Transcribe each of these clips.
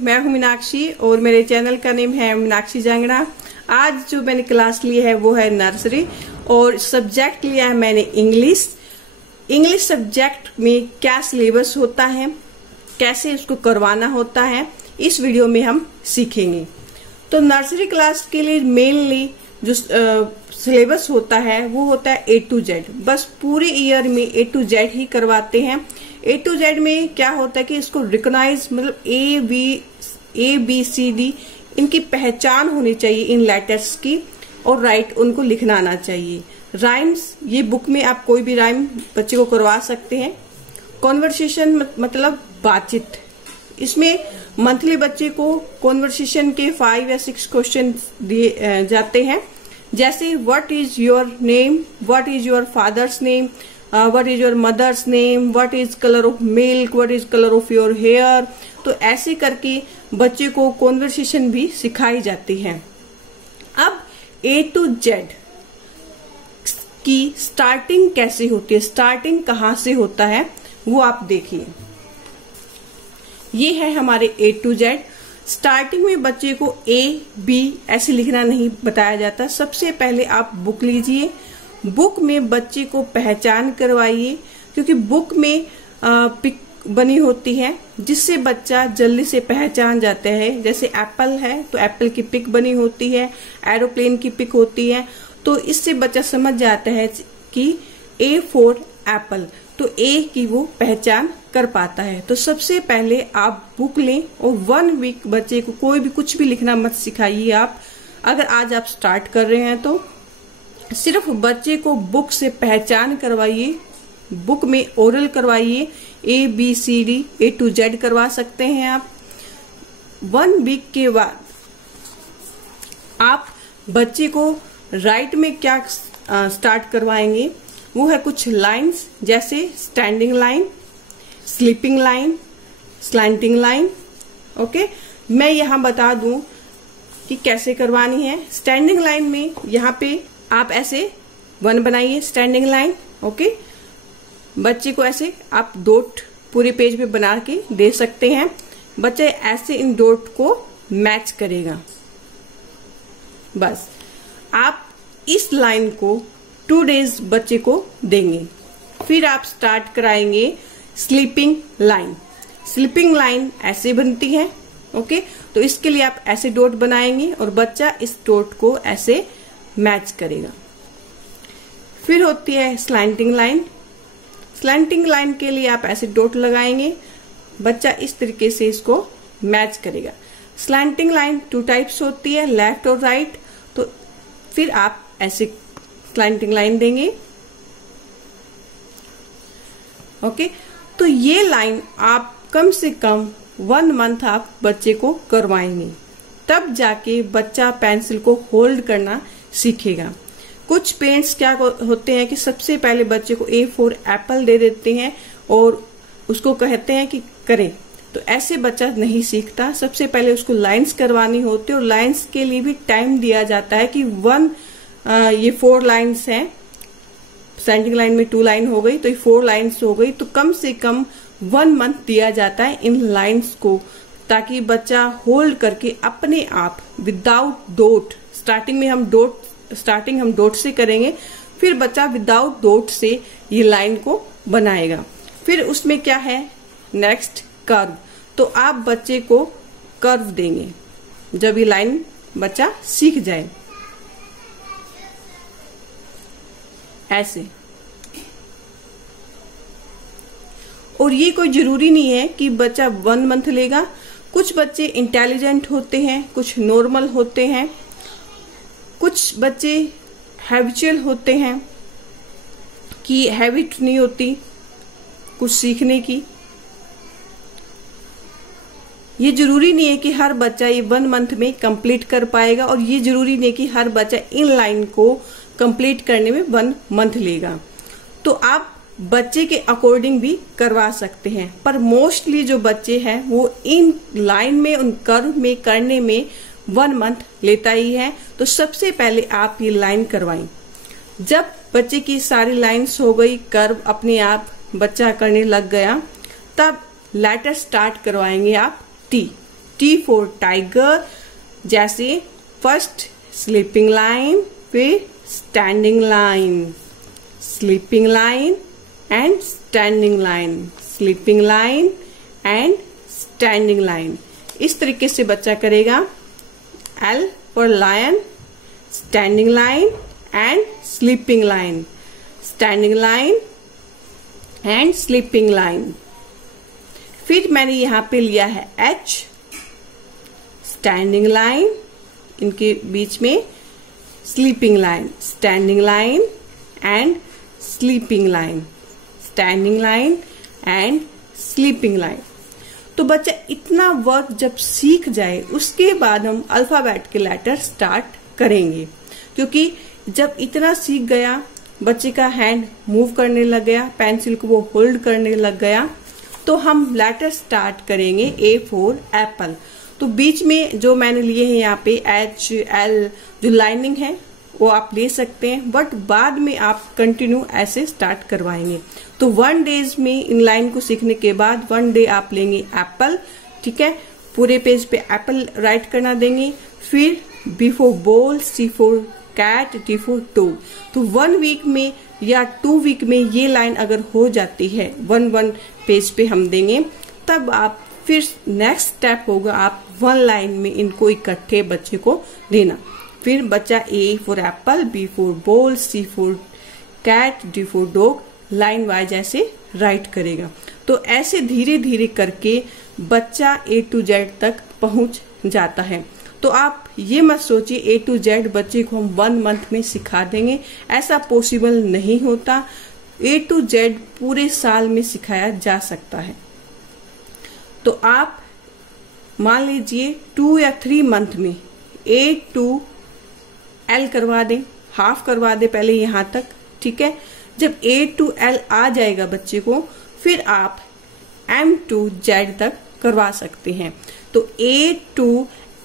मैं हूं मीनाक्षी और मेरे चैनल का नेम है मीनाक्षी जांगड़ा। आज जो मैंने क्लास ली है वो है नर्सरी और सब्जेक्ट लिया है मैंने इंग्लिश। इंग्लिश सब्जेक्ट में क्या सिलेबस होता है, कैसे उसको करवाना होता है, इस वीडियो में हम सीखेंगे। तो नर्सरी क्लास के लिए मेनली जो सिलेबस होता है वो होता है A to Z। बस पूरे ईयर में A to Z ही करवाते हैं। A to Z में क्या होता है कि इसको रिकॉग्नाइज मतलब A B C D इनकी पहचान होनी चाहिए इन लेटर्स की, और राइट उनको लिखना आना चाहिए। राइम्स, ये बुक में आप कोई भी राइम बच्चे को करवा सकते हैं। कॉन्वर्सेशन मतलब बातचीत, इसमें मंथली बच्चे को कॉन्वर्सेशन के 5 या 6 क्वेश्चन दिए जाते हैं, जैसे what is your name, what is your father's name, what is your mother's name, what is colour of milk, what is colour of your hair. तो ऐसे करके बच्चे को कॉन्वर्सेशन भी सिखाई जाती है। अब A to Z की स्टार्टिंग कैसे होती है, स्टार्टिंग कहाँ से होता है वो आप देखिए। ये है हमारे A to Z। स्टार्टिंग में बच्चे को A B ऐसे लिखना नहीं बताया जाता। सबसे पहले आप बुक लीजिए, बुक में बच्चे को पहचान करवाइए, क्योंकि बुक में पिक बनी होती है जिससे बच्चा जल्दी से पहचान जाता है। जैसे एप्पल है तो एप्पल की पिक बनी होती है, एरोप्लेन की पिक होती है, तो इससे बच्चा समझ जाता है कि A for एप्पल, तो A की वो पहचान कर पाता है। तो सबसे पहले आप बुक लें और 1 वीक बच्चे को कोई भी कुछ भी लिखना मत सिखाइए आप। अगर आज आप स्टार्ट कर रहे हैं तो सिर्फ बच्चे को बुक से पहचान करवाइए, बुक में ओरल करवाइए। A B C D A to Z करवा सकते हैं आप। 1 वीक के बाद आप बच्चे को राइट में क्या स्टार्ट करवाएंगे, वो है कुछ लाइंस, जैसे standing line, sleeping line, slanting line. Okay, मैं यहाँ बता दूं कि कैसे करवानी है। स्टैंडिंग लाइन में यहाँ पे आप ऐसे 1 बनाइए स्टैंडिंग लाइन। ओके, बच्चे को ऐसे आप डॉट पूरे पेज पे बना के दे सकते हैं। बच्चे ऐसे इन डॉट को मैच करेगा। बस आप इस लाइन को 2 डेज बच्चे को देंगे। फिर आप स्टार्ट कराएंगे स्लीपिंग लाइन। स्लीपिंग लाइन ऐसे बनती है। ओके, तो इसके लिए आप ऐसे डॉट बनाएंगे और बच्चा इस डॉट को ऐसे मैच करेगा। फिर होती है स्लैंटिंग लाइन। स्लैंटिंग लाइन के लिए आप ऐसे डॉट लगाएंगे, बच्चा इस तरीके से इसको मैच करेगा। स्लैंटिंग लाइन 2 टाइप्स होती है, लेफ्ट और राइट। तो फिर आप ऐसे स्लैंटिंग लाइन देंगे। ओके, तो ये लाइन आप कम से कम 1 मंथ आप बच्चे को करवाएंगे, तब जाके बच्चा पेंसिल को होल्ड करना सीखेगा। कुछ पेरेंट्स क्या होते हैं कि सबसे पहले बच्चे को A for एप्पल दे देते हैं और उसको कहते हैं कि करे, तो ऐसे बच्चा नहीं सीखता। सबसे पहले उसको लाइंस करवानी होती है और लाइंस के लिए भी टाइम दिया जाता है कि ये 4 लाइंस हैं। स्टैंडिंग लाइन में 2 लाइन हो गई, तो ये 4 लाइंस हो गई, तो कम से कम 1 मंथ दिया जाता है इन लाइंस को, ताकि बच्चा होल्ड करके अपने आप विदाउट डॉट, स्टार्टिंग हम डॉट से करेंगे, फिर बच्चा विदाउट डॉट से ये लाइन को बनाएगा। फिर उसमें क्या है नेक्स्ट, कर्व। तो आप बच्चे को कर्व देंगे जब ये लाइन बच्चा सीख जाए ऐसे। और ये कोई जरूरी नहीं है कि बच्चा 1 मंथ लेगा। कुछ बच्चे इंटेलिजेंट होते हैं, कुछ नॉर्मल होते हैं, कुछ बच्चे हैबिचुअल होते हैं कि हैबिट नहीं होती कुछ सीखने की। ये जरूरी नहीं है कि हर बच्चा ये 1 मंथ में कंप्लीट कर पाएगा, और ये जरूरी नहीं कि हर बच्चा इन लाइन को कंप्लीट करने में 1 मंथ लेगा। तो आप बच्चे के अकॉर्डिंग भी करवा सकते हैं, पर मोस्टली जो बच्चे हैं वो इन लाइन में, उन कर्व में करने में 1 मंथ लेता ही है। तो सबसे पहले आप ये लाइन करवाएं। जब बच्चे की सारी लाइंस हो गई, कर्व अपने आप बच्चा करने लग गया, तब लेटर स्टार्ट करवाएंगे आप T। T for tiger, जैसे फर्स्ट स्लीपिंग लाइन, फिर standing line, sleeping line and standing line, sleeping line and standing line. इस तरीके से बच्चा करेगा। L for lion, standing line and sleeping line, standing line and sleeping line. फिर मैंने यहां पे लिया है H, स्टैंडिंग लाइन, इनके बीच में sleeping line, standing line and sleeping line, standing line and sleeping line. तो बच्चा इतना वर्क जब सीख जाए उसके बाद हम अल्फाबेट के लेटर स्टार्ट करेंगे, क्योंकि जब इतना सीख गया, बच्चे का हैंड मूव करने लग गया, पेंसिल को वो होल्ड करने लग गया, तो हम लेटर स्टार्ट करेंगे। A for Apple. तो बीच में जो मैंने लिए हैं यहाँ पे H, L, जो लाइनिंग है वो आप ले सकते हैं, बट बाद में आप कंटिन्यू ऐसे स्टार्ट करवाएंगे। तो 1 डेज में इन लाइन को सीखने के बाद 1 डे आप लेंगे एप्पल, ठीक है, पूरे पेज पे एप्पल राइट करना देंगे। फिर B for ball, C for cat, D for dog. तो 1 वीक में या 2 वीक में ये लाइन अगर हो जाती है, 1 पेज पे हम देंगे, तब आप फिर नेक्स्ट स्टेप होगा आप 1 लाइन में इनको इकट्ठे बच्चे को देना। फिर बच्चा A for apple, B for ball, C for cat, D for dog line wise ऐसे राइट करेगा। तो ऐसे धीरे धीरे करके बच्चा A to Z तक पहुंच जाता है। तो आप ये मत सोचिए A to Z बच्चे को हम 1 मंथ में सिखा देंगे, ऐसा पॉसिबल नहीं होता। A to Z पूरे साल में सिखाया जा सकता है। तो आप मान लीजिए 2 या 3 मंथ में A to L करवा दें, हाफ करवा दे पहले यहां तक, ठीक है। जब A to L आ जाएगा बच्चे को, फिर आप M to Z तक करवा सकते हैं। तो A to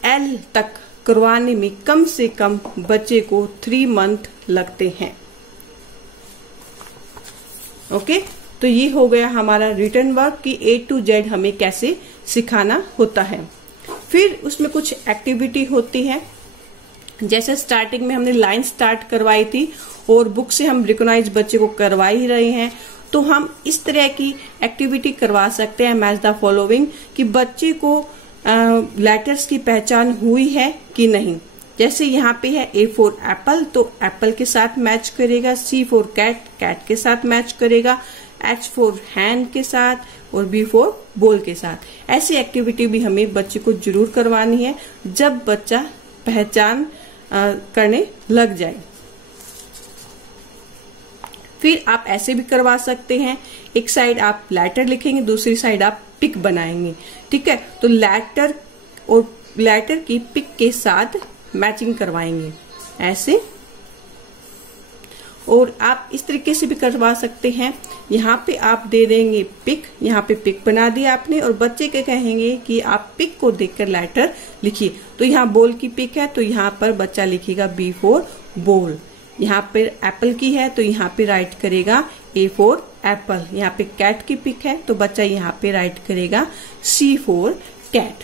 L तक करवाने में कम से कम बच्चे को 3 मंथ लगते हैं। ओके, तो ये हो गया हमारा रिटन वर्क कि A to Z हमें कैसे सिखाना होता है। फिर उसमें कुछ एक्टिविटी होती है, जैसे स्टार्टिंग में हमने लाइन स्टार्ट करवाई थी और बुक से हम रिकॉग्नाइज बच्चे को करवा ही रहे हैं, तो हम इस तरह की एक्टिविटी करवा सकते हैं मैच द फॉलोइंग, कि बच्चे को लेटर्स की पहचान हुई है कि नहीं। जैसे यहाँ पे है A फॉर एप्पल, तो एप्पल के साथ मैच करेगा, C फॉर कैट, कैट के साथ मैच करेगा, H फॉर हैंड के साथ, और B फॉर बॉल के साथ। ऐसी एक्टिविटी भी हमें बच्चे को जरूर करवानी है जब बच्चा पहचान करने लग जाए। फिर आप ऐसे भी करवा सकते हैं, एक साइड आप लेटर लिखेंगे, दूसरी साइड आप पिक बनाएंगे, ठीक है। तो लेटर और लेटर की पिक के साथ मैचिंग करवाएंगे ऐसे। और आप इस तरीके से भी करवा सकते हैं, यहाँ पे आप दे देंगे पिक, यहाँ पे पिक बना दिया आपने, और बच्चे के कहेंगे कि आप पिक को देखकर लेटर लिखिए। तो यहाँ बॉल की पिक है, तो यहाँ पर बच्चा लिखेगा B फॉर बॉल। यहाँ पे एप्पल की है, तो यहाँ पे राइट करेगा A फॉर एप्पल। यहाँ पे कैट की पिक है, तो बच्चा यहाँ पे राइट करेगा C फॉर कैट।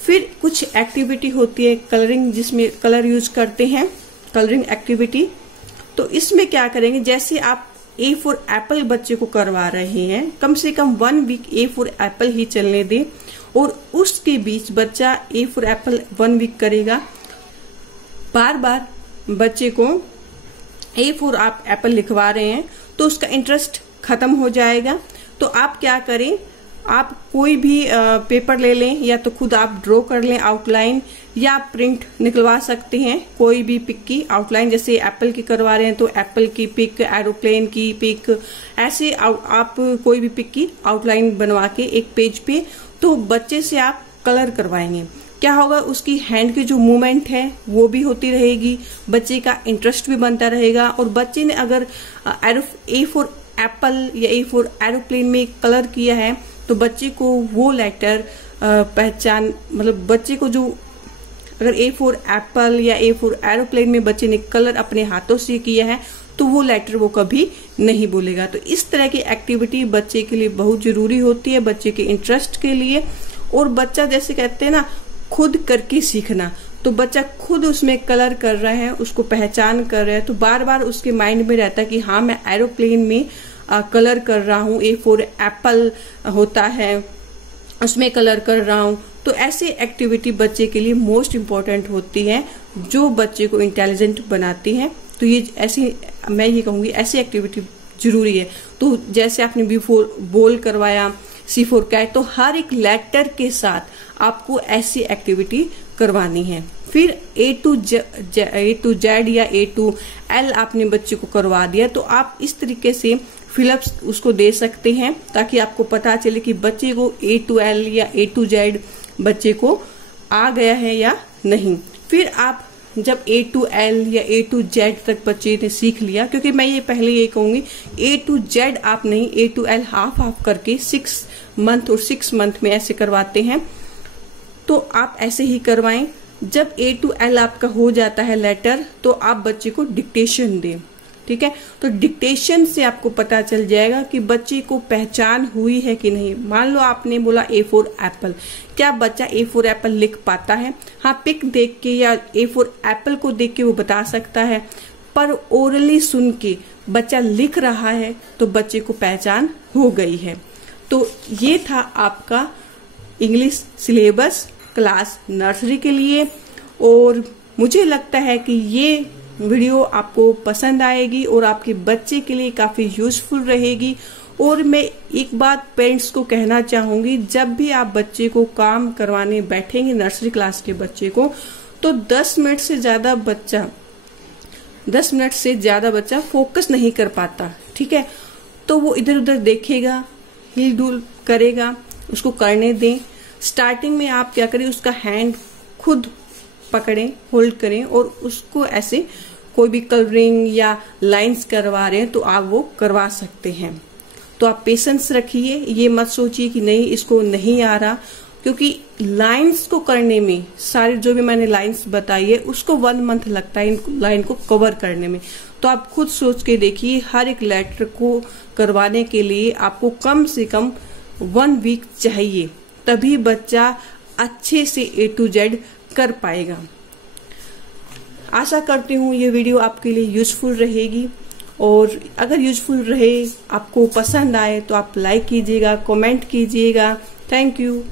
फिर कुछ एक्टिविटी होती है कलरिंग, जिसमें कलर यूज करते हैं, कलरिंग एक्टिविटी। तो इसमें क्या करेंगे, जैसे आप A फॉर एप्पल बच्चे को करवा रहे हैं, कम से कम 1 वीक A फॉर एप्पल ही चलने दें, और उसके बीच बच्चा A फॉर एप्पल 1 वीक करेगा। बार बार बच्चे को A फॉर आप एप्पल लिखवा रहे हैं तो उसका इंटरेस्ट खत्म हो जाएगा। तो आप क्या करें, आप कोई भी पेपर ले लें, या तो खुद आप ड्रॉ कर लें आउटलाइन, या प्रिंट निकलवा सकते हैं कोई भी पिक की आउटलाइन। जैसे एप्पल की करवा रहे हैं तो एप्पल की पिक, एरोप्लेन की पिक, ऐसे आप कोई भी पिक की आउटलाइन बनवा के एक पेज पे, तो बच्चे से आप कलर करवाएंगे। क्या होगा, उसकी हैंड की जो मूवमेंट है वो भी होती रहेगी, बच्चे का इंटरेस्ट भी बनता रहेगा। और बच्चे ने अगर A फॉर एप्पल या A फॉर एरोप्लेन में कलर किया है, तो बच्चे को वो लेटर पहचान, मतलब बच्चे को जो अगर A फॉर एप्पल या A फॉर एरोप्लेन में बच्चे ने कलर अपने हाथों से किया है, तो वो लेटर वो कभी नहीं बोलेगा। तो इस तरह की एक्टिविटी बच्चे के लिए बहुत जरूरी होती है, बच्चे के इंटरेस्ट के लिए। और बच्चा जैसे कहते हैं ना खुद करके सीखना, तो बच्चा खुद उसमें कलर कर रहा है, उसको पहचान कर रहा है, तो बार बार उसके माइंड में रहता है कि हाँ मैं एरोप्लेन में कलर कर रहा हूँ, ए फॉर एप्पल होता है उसमें कलर कर रहा हूँ। तो ऐसी एक्टिविटी बच्चे के लिए मोस्ट इम्पोर्टेंट होती है जो बच्चे को इंटेलिजेंट बनाती है। तो ये ऐसी, मैं ये कहूंगी ऐसी एक्टिविटी जरूरी है। तो जैसे आपने बिफोर बॉल करवाया, सी फॉर कैट, तो हर एक लेटर के साथ आपको ऐसी एक्टिविटी करवानी है। फिर ए टू जेड या ए टू एल आपने बच्चे को करवा दिया, तो आप इस तरीके से फिलअप्स उसको दे सकते हैं ताकि आपको पता चले कि बच्चे को ए टू एल या ए टू जेड बच्चे को आ गया है या नहीं। फिर आप जब ए टू एल या ए टू जेड तक बच्चे ने सीख लिया, क्योंकि मैं ये पहले ये कहूंगी ए टू जेड आप नहीं, ए टू एल हाफ हाफ करके 6 मंथ और 6 मंथ में ऐसे करवाते हैं, तो आप ऐसे ही करवाएं। जब ए टू एल आपका हो जाता है लेटर, तो आप बच्चे को डिक्टेशन दें, ठीक है। तो डिक्टेशन से आपको पता चल जाएगा कि बच्चे को पहचान हुई है कि नहीं। मान लो आपने बोला ए फॉर एप्पल, क्या बच्चा ए फॉर एप्पल लिख पाता है? हाँ, पिक देख के या ए फॉर एप्पल को देख के वो बता सकता है, पर ओरली सुन के बच्चा लिख रहा है तो बच्चे को पहचान हो गई है। तो ये था आपका इंग्लिश सिलेबस क्लास नर्सरी के लिए, और मुझे लगता है कि ये वीडियो आपको पसंद आएगी और आपके बच्चे के लिए काफी यूजफुल रहेगी। और मैं एक बात पेरेंट्स को कहना चाहूंगी, जब भी आप बच्चे को काम करवाने बैठेंगे नर्सरी क्लास के बच्चे को, तो 10 मिनट से ज्यादा बच्चा फोकस नहीं कर पाता, ठीक है। तो वो इधर उधर देखेगा, हिल डुल करेगा, उसको करने दें। स्टार्टिंग में आप क्या करें, उसका हैंड खुद पकड़ें, होल्ड करें, और उसको ऐसे कोई भी कलरिंग या लाइंस करवा रहे हैं तो आप वो करवा सकते हैं। तो आप पेशेंस रखिए, ये मत सोचिए कि नहीं इसको नहीं आ रहा, क्योंकि लाइंस को करने में, सारे जो भी मैंने लाइंस बताई है उसको 1 मंथ लगता है इन लाइन को कवर करने में। तो आप खुद सोच के देखिए, हर एक लेटर को करवाने के लिए आपको कम से कम 1 वीक चाहिए, तभी बच्चा अच्छे से ए टू जेड कर पाएगा। आशा करती हूँ ये वीडियो आपके लिए यूजफुल रहेगी, और अगर यूजफुल रहे, आपको पसंद आए, तो आप लाइक कीजिएगा, कमेंट कीजिएगा। Thank you.